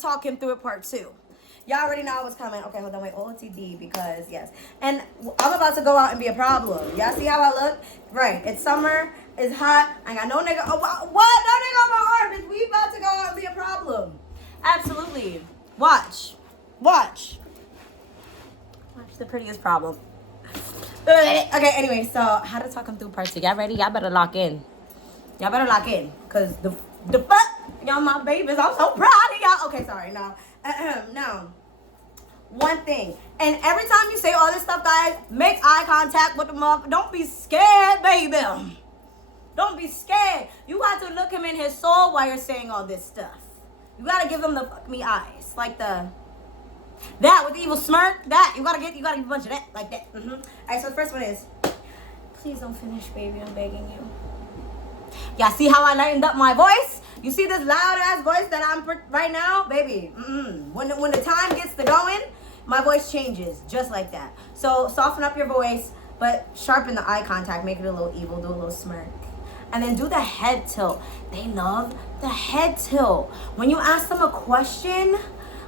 talk him through it part 2. Y'all already know what's coming. Okay, hold on, wait, OOTD, because yes. And I'm about to go out and be a problem. Y'all see how I look? Right, it's summer, it's hot, I got no nigga, oh, what? No nigga on my arm, bitch, we about to go out and be a problem. Absolutely. Watch. Watch the prettiest problem. Okay, anyway, so how to talk him through part 2. Y'all ready? Y'all better lock in. Because the fuck, y'all my babies, I'm so proud of y'all. Okay, sorry, now. Now, one thing, and every time you say all this stuff, guys, make eye contact with the mother. Don't be scared, baby. Don't be scared. You got to look him in his soul while you're saying all this stuff. You gotta give him the fuck me eyes, like that with the evil smirk. That you gotta give a bunch of that, like that. All right, so the first one is, please don't finish, baby. I'm begging you. Y'all see how I lightened up my voice? You see this loud ass voice that I'm right now, baby? When the time gets to going, my voice changes just like that. So soften up your voice, but sharpen the eye contact. Make it a little evil. Do a little smirk. And then do the head tilt. They love the head tilt. When you ask them a question,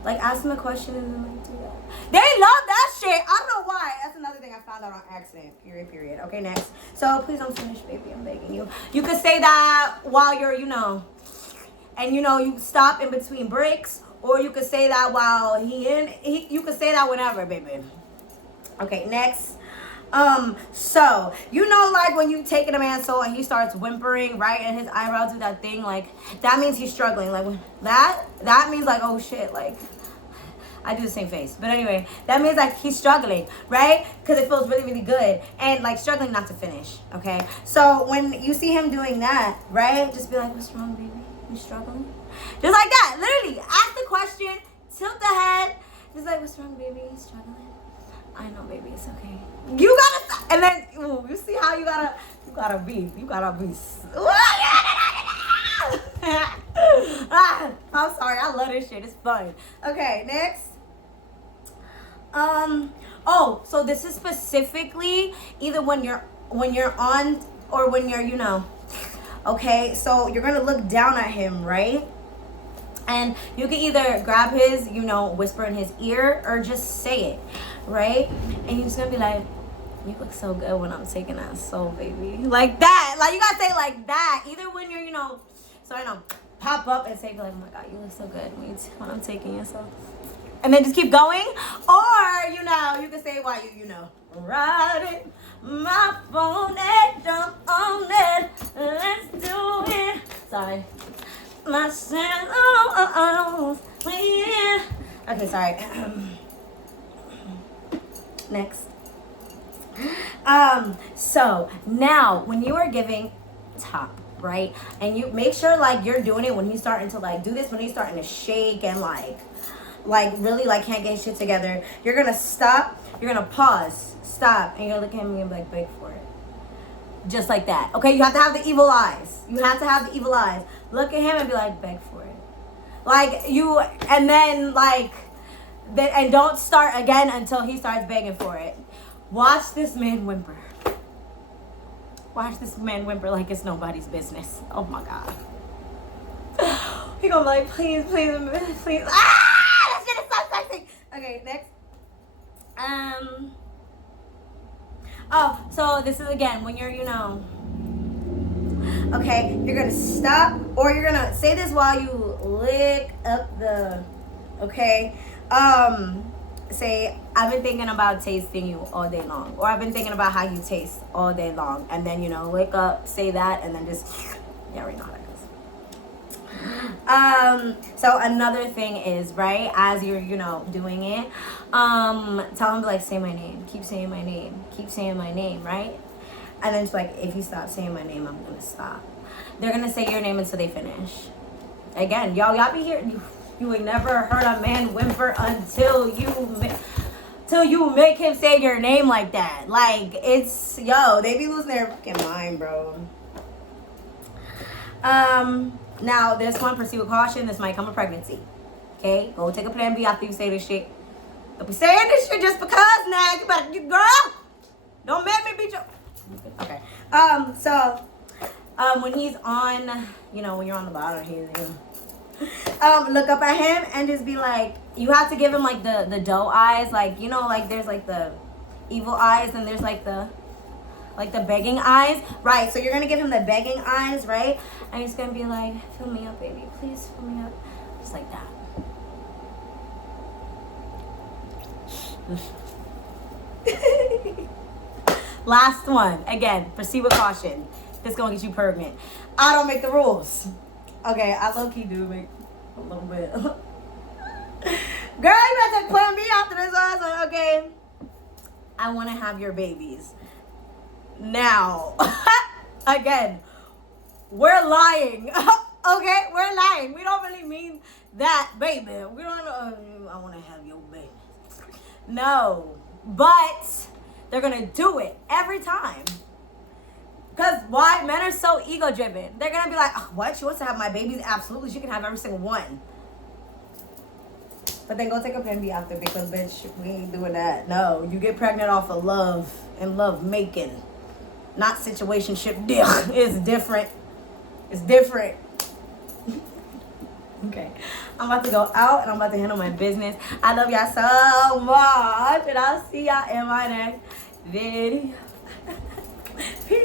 like ask them a question and then like do that. They love that shit. I don't know why. That's another thing I found out on accident. Period. Okay, next. So please don't finish, baby. I'm begging you. You could say that while you're, and you stop in between breaks, or you could say that while you could say that whenever, baby. Okay, next. So, like when you take in a man's soul and he starts whimpering, right, and his eyebrows do that thing, like, that means he's struggling. Like, when that means, like, oh, shit, like, I do the same face. But anyway, that means, like, he's struggling, right? Because it feels really, really good. And, like, struggling not to finish, okay? So, when you see him doing that, right, just be like, what's wrong, baby? You struggling? Just like that, literally. Ask the question, tilt the head. Just like, what's wrong, baby? You struggling? I know, baby, it's okay. You gotta, and then, you see how you gotta be. I'm sorry, I love this shit. It's fun. Okay, next. So this is specifically either when you're on or when you're, okay, so you're gonna look down at him, right? And you can either grab his, whisper in his ear, or just say it, right? And you're just gonna be like, you look so good when I'm taking that soul, baby. Like that. Like, you gotta say it like that. Either when you're, pop up and say, like, oh my God, you look so good when I'm taking your soul. And then just keep going. Or, you can say while riding my phone and jump on it. Let's do it. Sorry. My shadows waiting. Okay, sorry. Next. So now when you are giving top, right, and you make sure like you're doing it when he's starting to like do this, when he's starting to shake and like really like can't get shit together, you're gonna stop, you're gonna pause, stop, and you're gonna look at him and be like, beg for it. Just like that. Okay, you have to have the evil eyes. Look at him and be like, beg for it. Like and then and don't start again until he starts begging for it. Watch this man whimper. Watch this man whimper like it's nobody's business. Oh my God. He gonna be like, please. That shit is so sexy. Okay, next. So this is again when you're, okay, you're gonna stop, or you're gonna say this while you lick up the, okay, say, I've been thinking about tasting you all day long, or I've been thinking about how you taste all day long, and then, lick up, say that, and then just, yeah, we know how that goes. So another thing is, right, as you're, doing it, tell him to, like, say my name, keep saying my name, right? And then just, like, if you stop saying my name, I'm gonna stop. They're gonna say your name until they finish. Again, y'all be here. You ain't never heard a man whimper until you make him say your name like that. Like, it's, they be losing their fucking mind, bro. Now, this one, proceed with caution. This might come with pregnancy. Okay? Go take a plan B after you say this shit. Don't be saying this shit just because now. You better, girl, don't make me beat you. Okay. So, when he's on, when you're on the bottom, Look up at him and just be like, you have to give him like the doe eyes, like, you know, like there's like the evil eyes and there's like the begging eyes, right? So you're gonna give him the begging eyes, right? And he's gonna be like, fill me up, baby, please fill me up, just like that. Last one. Again, proceed with caution. This gonna get you pregnant. I don't make the rules. Okay, I low-key do make a little bit. Girl, you better plan me after this. I was like, okay, I want to have your babies. Now, again, we're lying. Okay, we're lying. We don't really mean that, baby. We don't know, I want to have your baby. No, but they're gonna do it every time. Because why? Men are so ego driven. They're gonna be like, oh, what? She wants to have my babies? Absolutely, she can have every single one. But then go take a Plan B after, because bitch, we ain't doing that. No, you get pregnant off of love and love making, not situationship dick. It's different. It's different. Okay, I'm about to go out and I'm about to handle my business. I love y'all so much, and I'll see y'all in my next video. Peace.